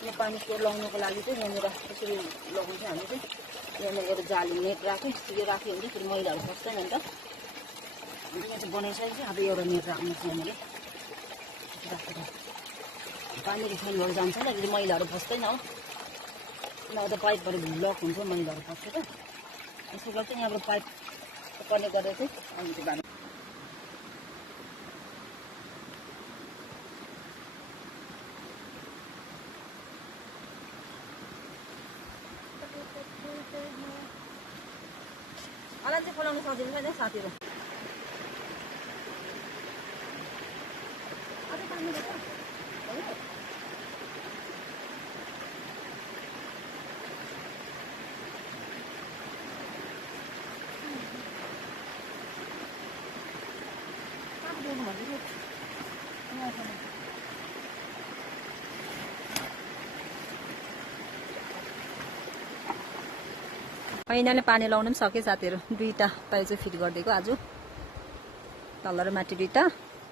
यो पानी स्टोर लगाउनको लागि चाहिँ यहाँनिर यसरी लगाउँछ हामी चाहिँ यहाँनिर एउटा जाली नेट राख्यो यो राख्यो भने फेरि मैलाहरू फस्दैन नि त अनि यहाँ चाहिँ बनाइसकेपछि अब एउटा नेट राख्नु छ यहाँनिर राखेर पानी रिफाइनहरू जान्छ नि अहिले मैलाहरू फस्दैन हो नभए त पाइपहरू ब्लक हुन्छ मैलाहरू फस्छ त यसो गर्छ यहाँबाट पाइप कनेक्ट गरेर चाहिँ अनि त्यो बाँड्नु अलान चाहिँ खोलाउनु सक्दिनु छैन साथीहरू अझै पानी रहेछ ऐनाले पानी लाउनु पनि सक्यो साथीहरू दुईटा पाइप चाहिँ फिट गरिदिएको आज तल र माथि दुईटा